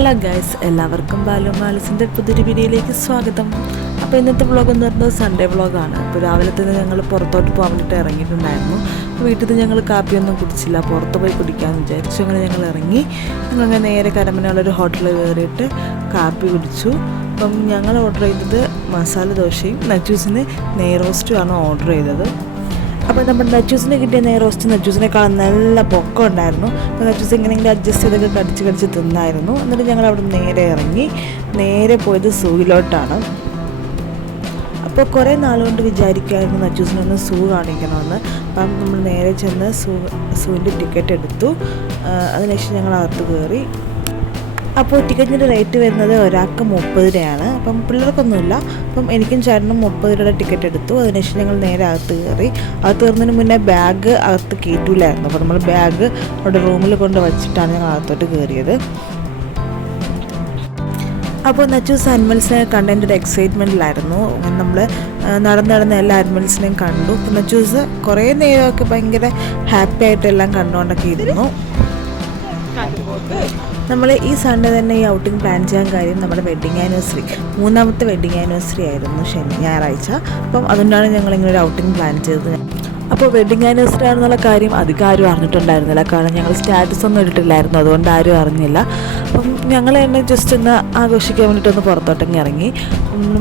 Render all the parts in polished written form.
Hello guys, എല്ലാവർക്കും ബാലു മാലസിൻ്റെ പുതിയൊരു വീഡിയോയിലേക്ക് സ്വാഗതം. അപ്പോൾ ഇന്നത്തെ വ്ളോഗ് എന്ന് പറയുന്നത് സൺഡേ വ്ളോഗാണ്. അപ്പോൾ രാവിലെ തന്നെ ഞങ്ങൾ പുറത്തോട്ട് പോകാൻ വേണ്ടിയിട്ട് ഇറങ്ങിയിട്ടുണ്ടായിരുന്നു. വീട്ടിൽ നിന്ന് ഞങ്ങൾ കാപ്പിയൊന്നും കുടിച്ചില്ല, പുറത്ത് പോയി കുടിക്കാമെന്ന് വിചാരിച്ചു. അങ്ങനെ ഞങ്ങൾ ഇറങ്ങി. ഞങ്ങളങ്ങനെ നേരെ കരമനയുള്ളൊരു ഹോട്ടലിൽ കയറിയിട്ട് കാപ്പി കുടിച്ചു. അപ്പം ഞങ്ങൾ ഓർഡർ ചെയ്തത് മസാല ദോശയും നച്ചൂസിന് നെയ്റോസ്റ്റുമാണ് ഓർഡർ ചെയ്തത്. അപ്പോൾ നമ്മുടെ നച്ചൂസിന് കിട്ടിയ നെയ്റോസ്റ്റ് നച്ചൂസിനേക്കാളും നല്ല പൊക്കം ഉണ്ടായിരുന്നു. അപ്പോൾ നച്ചൂസ് ഇങ്ങനെയെങ്കിലും അഡ്ജസ്റ്റ് ചെയ്തൊക്കെ കടിച്ച് തിന്നായിരുന്നു. എന്നിട്ട് ഞങ്ങൾ അവിടെ നേരെ ഇറങ്ങി നേരെ പോയത് സൂയിലോട്ടാണ്. അപ്പോൾ കുറേ നാളുകൊണ്ട് വിചാരിക്കുമായിരുന്നു നച്ചൂസിനൊന്ന് സൂ കാണിക്കണമെന്ന്. അപ്പം നമ്മൾ നേരെ ചെന്ന് സൂവിൻ്റെ ടിക്കറ്റ് എടുത്തു. അതിനുശേഷം ഞങ്ങൾ അകത്ത് കയറി. അപ്പോൾ ടിക്കറ്റിൻ്റെ റേറ്റ് വരുന്നത് ഒരാൾക്ക് 30 രൂപയാണ്. അപ്പം പിള്ളേർക്കൊന്നുമില്ല. അപ്പം എനിക്കും ചേട്ടനും 30 രൂപയുടെ ടിക്കറ്റ് എടുത്തു. അതിനുശേഷം ഞങ്ങൾ നേരെ അകത്ത് കയറി. അകത്ത് കയറുന്നതിന് മുന്നേ ബാഗ് അകത്ത് കയറ്റൂലായിരുന്നു. അപ്പോൾ നമ്മൾ ബാഗ് അവിടെ റൂമിൽ കൊണ്ട് വച്ചിട്ടാണ് ഞങ്ങൾ അകത്തോട്ട് കയറിയത്. അപ്പോൾ നച്ചൂസ് അനിമൽസിനെ കണ്ടതിൻ്റെ ഒരു എക്സൈറ്റ്മെൻറ്റിലായിരുന്നു. നമ്മൾ നടന്ന് എല്ലാ അനിമൽസിനെയും കണ്ടു. അപ്പോൾ നച്ചൂസ് കുറേ നേരമൊക്കെ ഭയങ്കര ഹാപ്പി ആയിട്ടെല്ലാം കണ്ടുകൊണ്ടൊക്കെ ഇരുന്നു. നമ്മൾ ഈ സൺഡേ തന്നെ ഈ ഔട്ടിങ് പ്ലാൻ ചെയ്യാൻ കാര്യം നമ്മുടെ വെഡ്ഡിങ് ആനിവേഴ്സറി 3ാമത്തെ വെഡ്ഡിങ് ആനിവേഴ്സറി ആയിരുന്നു ഞായറാഴ്ച. അപ്പം അതുകൊണ്ടാണ് ഞങ്ങളിങ്ങനെ ഒരു ഔട്ടിങ് പ്ലാൻ ചെയ്തത്. അപ്പോൾ വെഡ്ഡിങ് ആനിവേഴ്സറി ആണെന്നുള്ള കാര്യം അധികം ആരും അറിഞ്ഞിട്ടുണ്ടായിരുന്നില്ല. കാരണം ഞങ്ങൾ സ്റ്റാറ്റസ് ഒന്നും ഇട്ടിട്ടില്ലായിരുന്നു, അതുകൊണ്ട് ആരും അറിഞ്ഞില്ല. അപ്പം ഞങ്ങൾ തന്നെ ജസ്റ്റ് ഒന്ന് ആഘോഷിക്കാൻ വേണ്ടിയിട്ടൊന്ന് പുറത്തോട്ടങ്ങ് ഇറങ്ങി.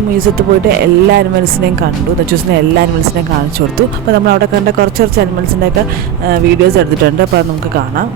മ്യൂസിയത്തിൽ പോയിട്ട് എല്ലാ അനിമൽസിനെയും കണ്ടു. നച്ചൂസിനെ എല്ലാ അനിമൽസിനെയും കാണിച്ചു കൊടുത്തു. അപ്പോൾ നമ്മൾ അവിടെ കണ്ട കുറച്ച് അനിമൽസിൻ്റെയൊക്കെ വീഡിയോസ് എടുത്തിട്ടുണ്ട്. അപ്പോൾ അത് നമുക്ക് കാണാം.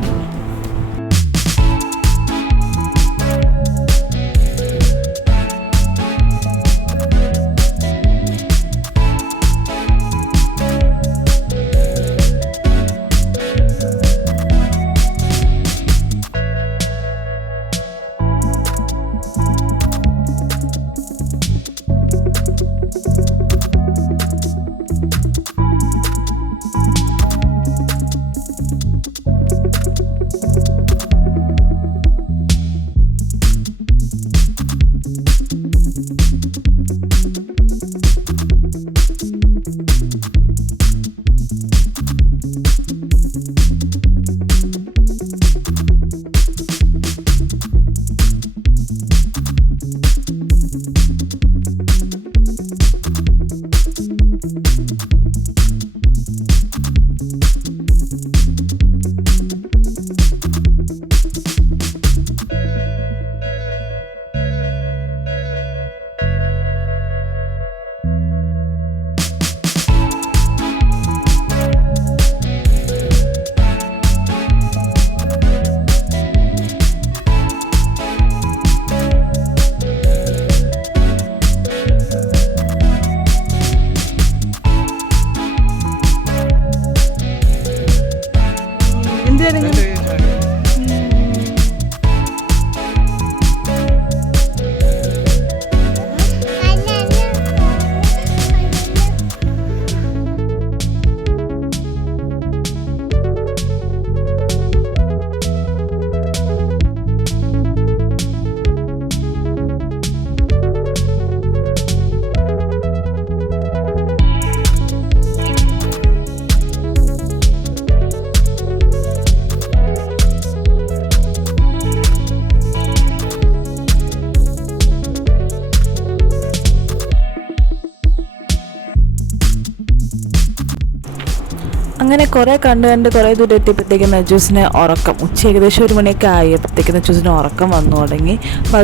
അങ്ങനെ കുറേ കണ്ട് കുറേ ദൂരം എത്തിയപ്പോഴത്തേക്കും നച്ചൂസിന് ഉറക്കം ഏകദേശം 1 മണിയൊക്കെ ആയപ്പോഴത്തേക്കും നച്ചൂസിന് ഉറക്കം വന്നു തുടങ്ങി. അപ്പോൾ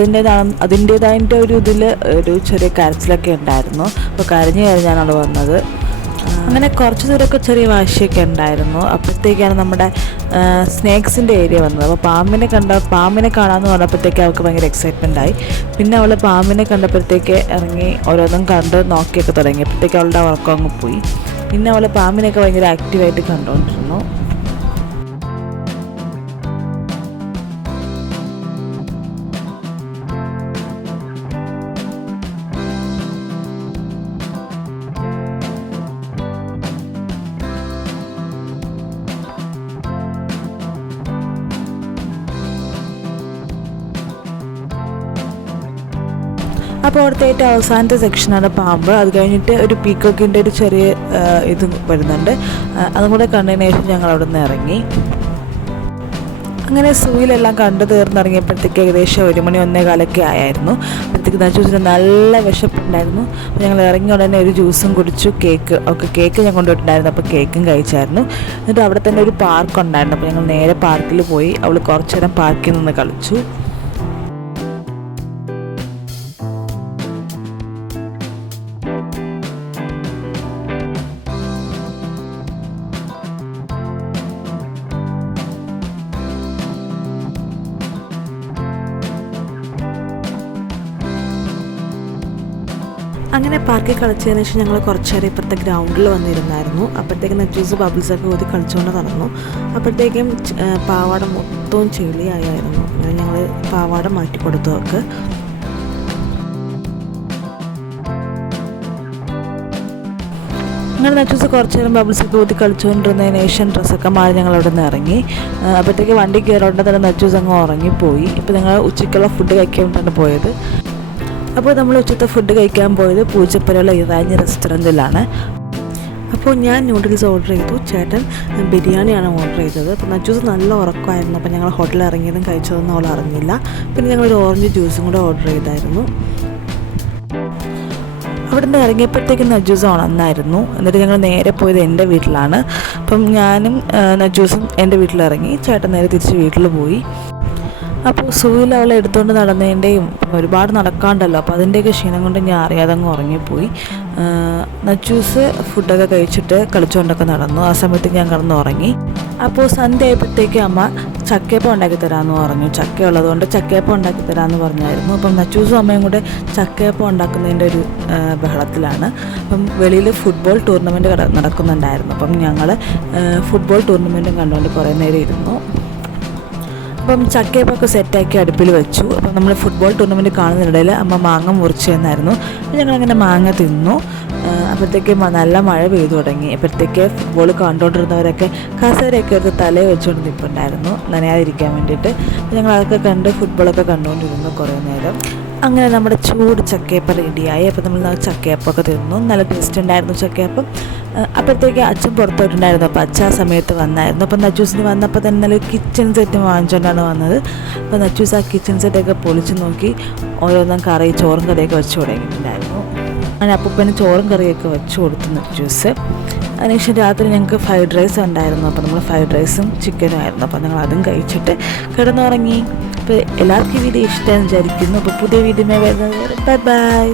അതിൻ്റേതായിട്ട് ഒരു ഇതിൽ ഒരു ചെറിയ കരച്ചിലൊക്കെ ഉണ്ടായിരുന്നു. അപ്പോൾ കരഞ്ഞാണ് അവിടെ വന്നത്. അങ്ങനെ കുറച്ച് ദൂരമൊക്കെ ചെറിയ വാശിയൊക്കെ ഉണ്ടായിരുന്നു. അപ്പോഴത്തേക്കാണ് നമ്മുടെ സ്നേക്സിൻ്റെ ഏരിയ വന്നത്. അപ്പോൾ പാമ്പിനെ കാണാമെന്ന് പറഞ്ഞപ്പോഴത്തേക്ക് അവൾക്ക് ഭയങ്കര എക്സൈറ്റ്മെൻ്റ് ആയി. പിന്നെ അവൾ പാമ്പിനെ കണ്ടപ്പോഴത്തേക്ക് ഇറങ്ങി ഓരോന്നും കണ്ട് നോക്കിയൊക്കെ തുടങ്ങി. അപ്പോഴത്തേക്ക് അവളുടെ ഉറക്കം അങ്ങ് പോയി. പിന്നെ അവൾ പാമ്പിനെയൊക്കെ ഭയങ്കര ആക്റ്റീവായിട്ട് കണ്ടുകൊണ്ടിരുന്നു. അപ്പോൾ അവിടുത്തെ ഏറ്റവും അവസാനത്തെ സെക്ഷനാണ് പാമ്പ്. അത് കഴിഞ്ഞിട്ട് ഒരു പീക്കോക്കിൻ്റെ ഒരു ചെറിയ ഇത് വരുന്നുണ്ട്. അതും കൂടെ കണ്ടതിന് ശേഷം ഞങ്ങൾ അവിടെ നിന്ന് ഇറങ്ങി. അങ്ങനെ സൂയിലെല്ലാം കണ്ടു തീർന്നിറങ്ങിയപ്പോഴത്തേക്ക് ഏകദേശം 1 മണി 1:15 ആയിരുന്നു. അപ്പോഴത്തേക്ക് നജൂസിന് നല്ല വിശപ്പുണ്ടായിരുന്നു. അപ്പോൾ ഞങ്ങൾ ഇറങ്ങിയ ഉടനെ ഒരു ജ്യൂസും കുടിച്ചു. കേക്ക് ഞാൻ കൊണ്ടുപോയിട്ടുണ്ടായിരുന്നു. അപ്പോൾ കേക്കും കഴിച്ചായിരുന്നു. എന്നിട്ട് അവിടെ തന്നെ ഒരു പാർക്ക് ഉണ്ടായിരുന്നു. അപ്പോൾ ഞങ്ങൾ നേരെ പാർക്കിൽ പോയി. അവൾ കുറച്ച് നേരം പാർക്കിൽ നിന്ന് കളിച്ചു. അങ്ങനെ പാർക്കിൽ കളിച്ചതിന് ശേഷം ഞങ്ങൾ കുറച്ച് നേരം ഇപ്പോഴത്തെ ഗ്രൗണ്ടിൽ വന്നിരുന്നായിരുന്നു. അപ്പോഴത്തേക്കും നജൂസ് ബബിൾസൊക്കെ ഊതി കളിച്ചുകൊണ്ട് നടന്നു. അപ്പോഴത്തേക്കും പാവാട മൊത്തവും ചെളിയായിരുന്നു. അങ്ങനെ ഞങ്ങൾ പാവാട മാറ്റി കൊടുത്തു അവർക്ക്. അങ്ങനെ നജൂസ് കുറച്ച് നേരം ബബിൾസൊക്കെ ഊതി കളിച്ചുകൊണ്ടിരുന്നതിന് ശേഷം ഡ്രസ്സൊക്കെ മാറി ഞങ്ങൾ അവിടെ നിന്ന് ഇറങ്ങി. അപ്പോഴത്തേക്ക് വണ്ടി കയറേണ്ട തന്നെ നജൂസ് അങ്ങ് ഉറങ്ങിപ്പോയി. ഇപ്പോൾ ഞങ്ങൾ ഉച്ചയ്ക്കുള്ള ഫുഡ് കഴിക്കാൻ വേണ്ടിയിട്ടാണ് പോയത്. അപ്പോൾ നമ്മൾ ഉച്ചത്തെ ഫുഡ് കഴിക്കാൻ പോയത് പൂജപ്പുരയുള്ള ഇറാനി റെസ്റ്റോറൻറ്റിലാണ്. അപ്പോൾ ഞാൻ നൂഡിൽസ് ഓർഡർ ചെയ്തു. ചേട്ടൻ ബിരിയാണിയാണ് ഓർഡർ ചെയ്തത്. അപ്പോൾ നജൂസ് നല്ല ഉറക്കമായിരുന്നു. അപ്പോൾ ഞങ്ങൾ ഹോട്ടലിൽ ഇറങ്ങിയതും കഴിച്ചതൊന്നും അവൾ അറിഞ്ഞില്ല. പിന്നെ ഞങ്ങളൊരു ഓറഞ്ച് ജ്യൂസും കൂടെ ഓർഡർ ചെയ്തായിരുന്നു. അവിടെ നിന്ന് ഇറങ്ങിയപ്പോഴത്തേക്കും നജൂസ് ഉണർന്നായിരുന്നു. എന്നിട്ട് ഞങ്ങൾ നേരെ പോയത് എൻ്റെ വീട്ടിലാണ്. അപ്പം ഞാനും നജൂസും എൻ്റെ വീട്ടിലിറങ്ങി. ചേട്ടൻ നേരെ തിരിച്ച് വീട്ടിൽ പോയി. അപ്പോൾ സൂയിൽ അവളെ എടുത്തുകൊണ്ട് നടന്നതിൻ്റെയും ഒരുപാട് നടക്കാണ്ടല്ലോ, അപ്പോൾ അതിൻ്റെയൊക്കെ ക്ഷീണം കൊണ്ട് ഞാൻ അറിയാതെ അങ്ങ് ഉറങ്ങിപ്പോയി. നജൂസ് ഫുഡൊക്കെ കഴിച്ചിട്ട് കളിച്ചുകൊണ്ടൊക്കെ നടന്നു. ആ സമയത്ത് ഞാൻ കിടന്ന് ഉറങ്ങി. അപ്പോൾ സന്ധ്യ ആയപ്പോഴത്തേക്ക് അമ്മ ചക്കയപ്പം ഉണ്ടാക്കി തരാമെന്ന് പറഞ്ഞു. ചക്ക ഉള്ളതുകൊണ്ട് ചക്കയപ്പം ഉണ്ടാക്കി തരാമെന്ന് പറഞ്ഞായിരുന്നു. അപ്പം നജൂസും അമ്മയും കൂടെ ചക്കയപ്പം ഉണ്ടാക്കുന്നതിൻ്റെ ഒരു ബഹളത്തിലാണ്. അപ്പം വെളിയിൽ ഫുട്ബോൾ ടൂർണമെൻറ്റ് നടക്കുന്നുണ്ടായിരുന്നു. അപ്പം ഞങ്ങൾ ഫുട്ബോൾ ടൂർണമെൻറ്റും കണ്ടുകൊണ്ട് കുറേ നേരം ഇരുന്നു. അപ്പം ചക്കയപ്പൊക്കെ സെറ്റാക്കി അടുപ്പിൽ വെച്ചു. അപ്പം നമ്മൾ ഫുട്ബോൾ ടൂർണമെൻറ്റ് കാണുന്നതിനിടയിൽ അമ്മ മാങ്ങ മുറിച്ച് തന്നായിരുന്നു. അപ്പം ഞങ്ങളങ്ങനെ മാങ്ങ തിന്നു. അപ്പോഴത്തേക്ക് നല്ല മഴ പെയ്തു തുടങ്ങി. അപ്പോഴത്തേക്ക് ഫുട്ബോൾ കണ്ടുകൊണ്ടിരുന്നവരൊക്കെ കസേരയൊക്കെ എടുത്ത് തലയിൽ വെച്ചുകൊണ്ട് നിൽപ്പുണ്ടായിരുന്നു, നനയാതിരിക്കാൻ വേണ്ടിയിട്ട്. ഞങ്ങൾ അതൊക്കെ കണ്ട് ഫുട്ബോളൊക്കെ കണ്ടുകൊണ്ടിരുന്നു കുറേ നേരം. അങ്ങനെ നമ്മുടെ ചൂട് ചക്കയപ്പം റെഡിയായി. അപ്പോൾ നമ്മൾ ചക്കയപ്പമൊക്കെ തിന്നു. നല്ല ടേസ്റ്റ് ഉണ്ടായിരുന്നു ചക്കയപ്പം. അപ്പോഴത്തേക്ക് അച്ഛൻ പുറത്തോട്ടുണ്ടായിരുന്നു. അപ്പോൾ അച്ഛൻ ആ സമയത്ത് വന്നായിരുന്നു. അപ്പോൾ നജൂസിന് വന്നപ്പോൾ തന്നെ നല്ലൊരു കിച്ചൺ സെറ്റ് വാങ്ങിച്ചുകൊണ്ടാണ് വന്നത്. അപ്പോൾ നജൂസ് ആ കിച്ചൺ സെറ്റൊക്കെ പൊളിച്ച് നോക്കി ഓരോന്നും ചോറും കറിയൊക്കെ വെച്ച് തുടങ്ങിയിട്ടുണ്ടായിരുന്നു. അങ്ങനെ അപ്പൂപ്പന് ചോറും കറിയൊക്കെ വെച്ച് കൊടുത്തു നജൂസ്. അതിനുശേഷം രാത്രി ഞങ്ങൾക്ക് ഫ്രൈഡ് റൈസ് ഉണ്ടായിരുന്നു. അപ്പോൾ നമ്മൾ ഫ്രൈഡ് റൈസും ചിക്കനും ആയിരുന്നു. അപ്പോൾ ഞങ്ങൾ അതും കഴിച്ചിട്ട് കിടന്നുറങ്ങി. അപ്പോൾ എല്ലാവർക്കും ഈ വീഡിയോ ഇഷ്ടമെന്ന് വിചാരിക്കുന്നു. അപ്പോൾ പുതിയ വീഡിയോ വരുന്നത്. Bye bye.